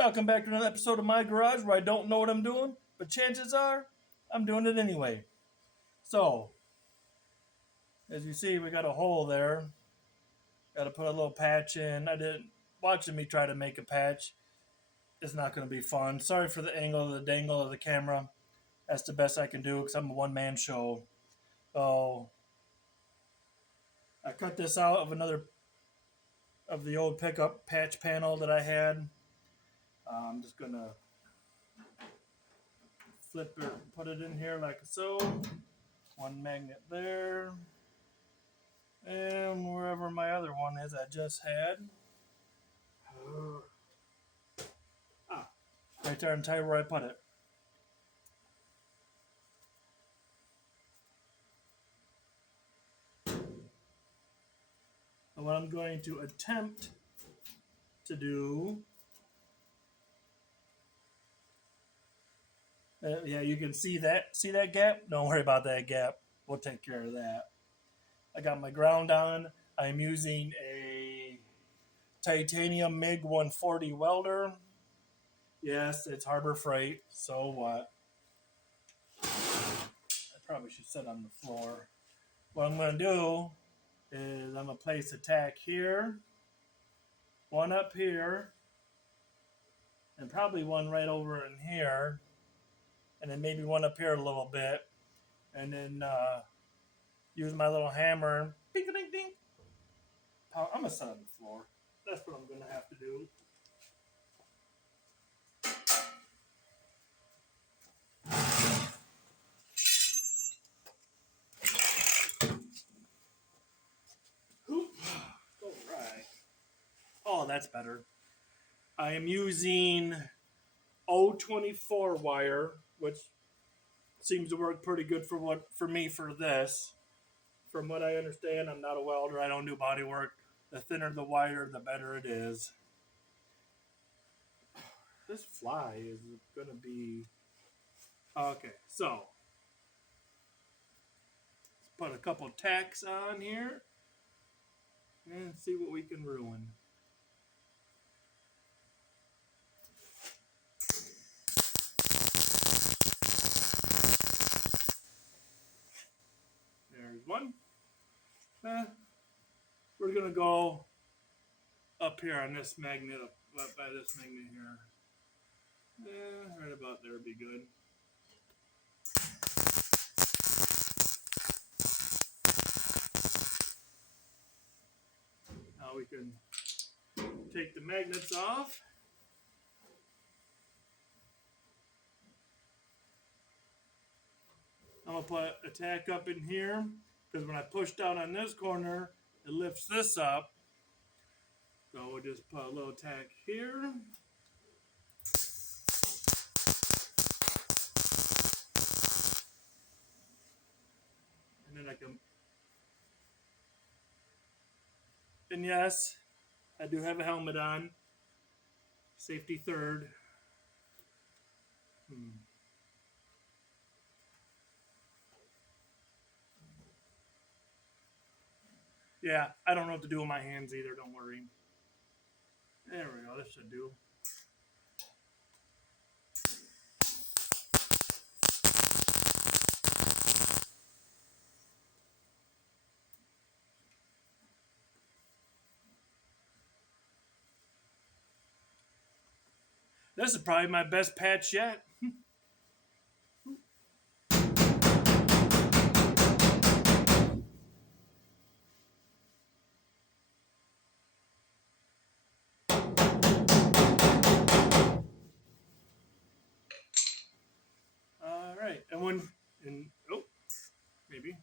Welcome back to another episode of My Garage where I don't know what I'm doing, but chances are I'm doing it anyway. So, as you see, we got a hole there. Got to put a little patch in. I didn't watching me try to make a patch. It's not going to be fun. Sorry for the angle of the dangle of the camera. That's the best I can do because I'm a one-man show. So, I cut this out of another of the old pickup patch panel that I had. I'm just going to flip it, put it in here like so. One magnet there. And wherever my other one is I just had. Right there and tell you where I put it. And what I'm going to attempt to do. Yeah, you can see that. See that gap? Don't worry about that gap. We'll take care of that. I got my ground on. I'm using a titanium MiG 140 welder. Yes, it's Harbor Freight. So what? I probably should sit on the floor. What I'm going to do is I'm going to place a tack here, one up here, and probably one right over in here, and then maybe one up here a little bit, and then use my little hammer. Ding, ding, ding. I'm going to sit on the floor. That's what I'm going to have to do. All right. Oh, that's better. I am using O24 wire, which seems to work pretty good for me for this. From what I understand, I'm not a welder. I don't do body work. The thinner the wire, the better it is. This fly is going to be... Okay, so let's put a couple tacks on here and see what we can ruin. There's one. We're going to go up here on this magnet, up by this magnet here. Right about there would be good. Now we can take the magnets off. I'm going to put a tack up in here because when I push down on this corner, it lifts this up. So we'll just put a little tack here. And then I can... And yes, I do have a helmet on. Safety third. Yeah, I don't know what to do with my hands either, don't worry. There we go, this should do. This is probably my best patch yet. All right, maybe.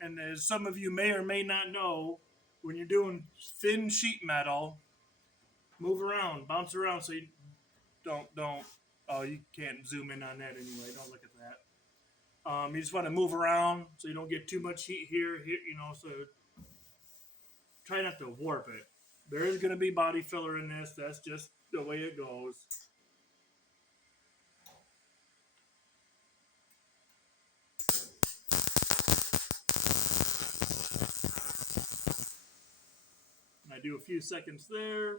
And as some of you may or may not know, when you're doing thin sheet metal, move around, bounce around, so you don't. Oh, you can't zoom in on that anyway. Don't look at that. You just want to move around so you don't get too much heat here. So try not to warp it. There is going to be body filler in this. That's just the way it goes. I do a few seconds there.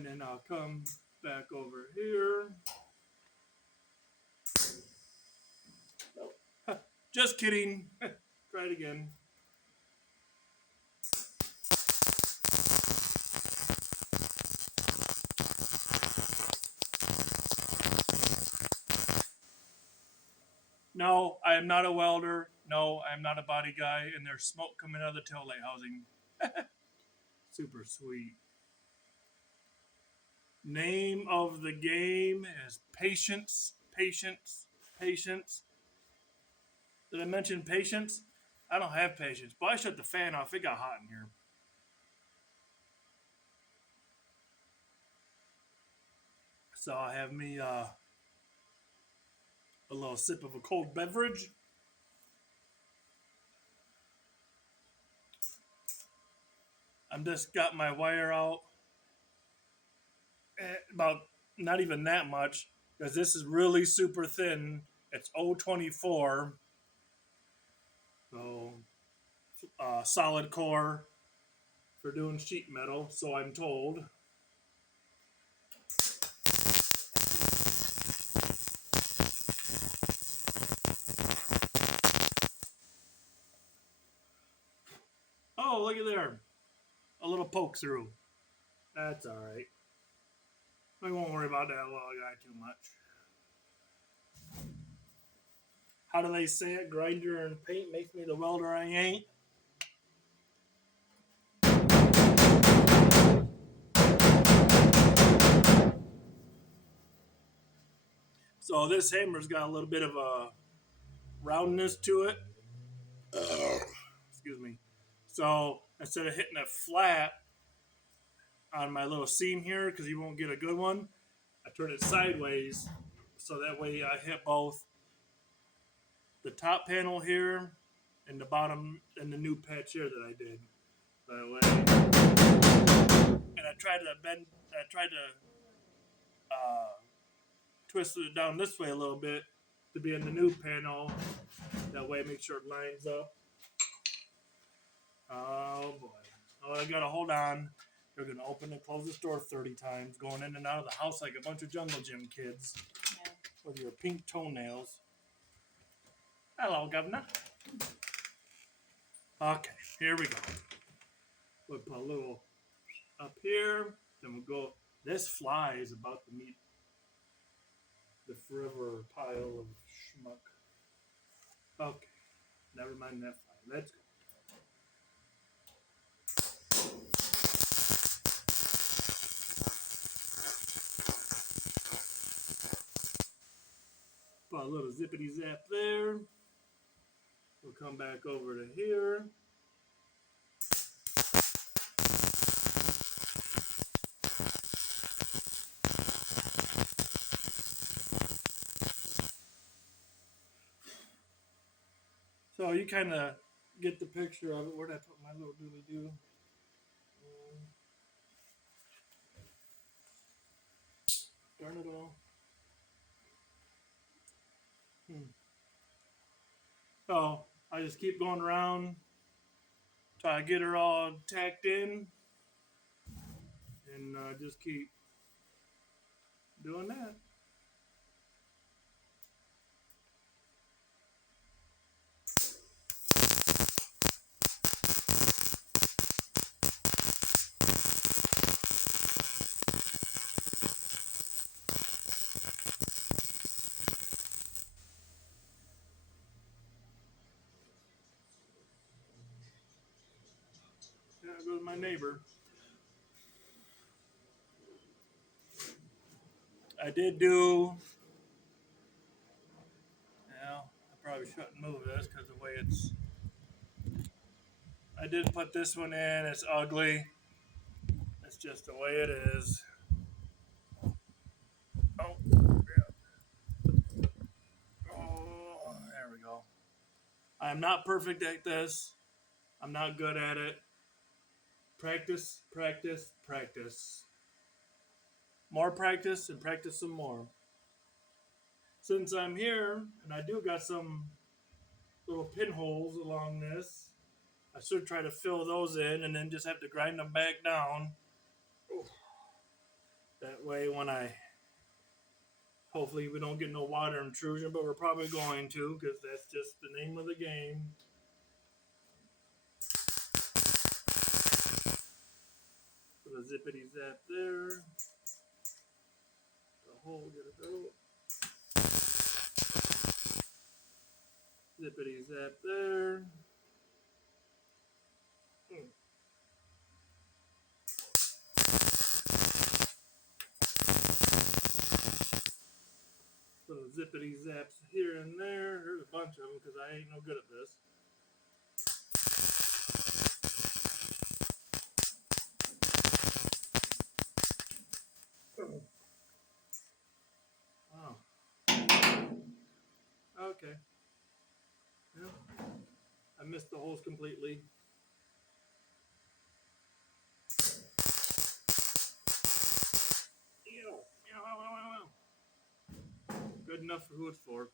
And then I'll come back over here. Just kidding. Try it again. No, I am not a welder. No, I am not a body guy. And there's smoke coming out of the taillight housing. Super sweet. Name of the game is Patience. Patience. Patience. Did I mention patience? I don't have patience. But I shut the fan off. It got hot in here. So I have me a little sip of a cold beverage. I'm just got my wire out. About not even that much because this is really super thin. It's 024. So solid core for doing sheet metal, so I'm told. Oh, look at there. A little poke through. That's alright. We won't worry about that little guy too much. How do they say it? Grinder and paint makes me the welder I ain't. So this hammer's got a little bit of a roundness to it. Excuse me. So instead of hitting it flat on my little seam here, because you won't get a good one, I turn it sideways so that way I hit both the top panel here and the bottom and the new patch here that I did. That way. And I tried to twist it down this way a little bit to be in the new panel. That way, make sure it lines up. Oh boy. Oh, I gotta hold on. They're gonna open and close this door 30 times, going in and out of the house like a bunch of jungle gym kids. Yeah. With your pink toenails. Hello, Governor. Okay, here we go. We'll put a little up here. Then we'll go. This fly is about to meet the forever pile of schmuck. Okay, never mind that fly. Let's go. Put a little zippity zap there. We'll come back over to here. So you kind of get the picture of it. Where'd I put my little doobly doo? Darn it all. So I just keep going around, try to get her all tacked in, and just keep doing that. There goes my neighbor. I did do. Well, I probably shouldn't move this because the way it's. I did put this one in. It's ugly. It's just the way it is. Oh, yeah. Oh, there we go. I'm not perfect at this. I'm not good at it. Practice, practice, practice. More practice and practice some more. Since I'm here and I do got some little pinholes along this, I should try to fill those in and then just have to grind them back down. That way when hopefully we don't get no water intrusion, but we're probably going to because that's just the name of the game. Put a zippity zap there. The hole, get it out. Zippity zap there. So zippity zaps here and there. There's a bunch of them because I ain't no good at this. Wow. Okay. Yeah. I missed the holes completely. Ew. Good enough for who it's for.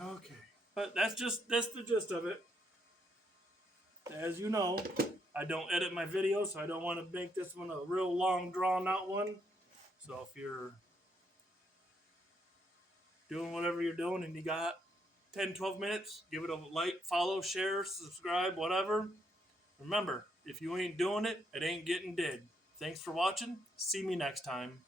Okay. But that's the gist of it. As you know, I don't edit my videos, so I don't want to make this one a real long, drawn out one. So if you're doing whatever you're doing and you got 10, 12 minutes, give it a like, follow, share, subscribe, whatever. Remember, if you ain't doing it, it ain't getting did. Thanks for watching. See me next time.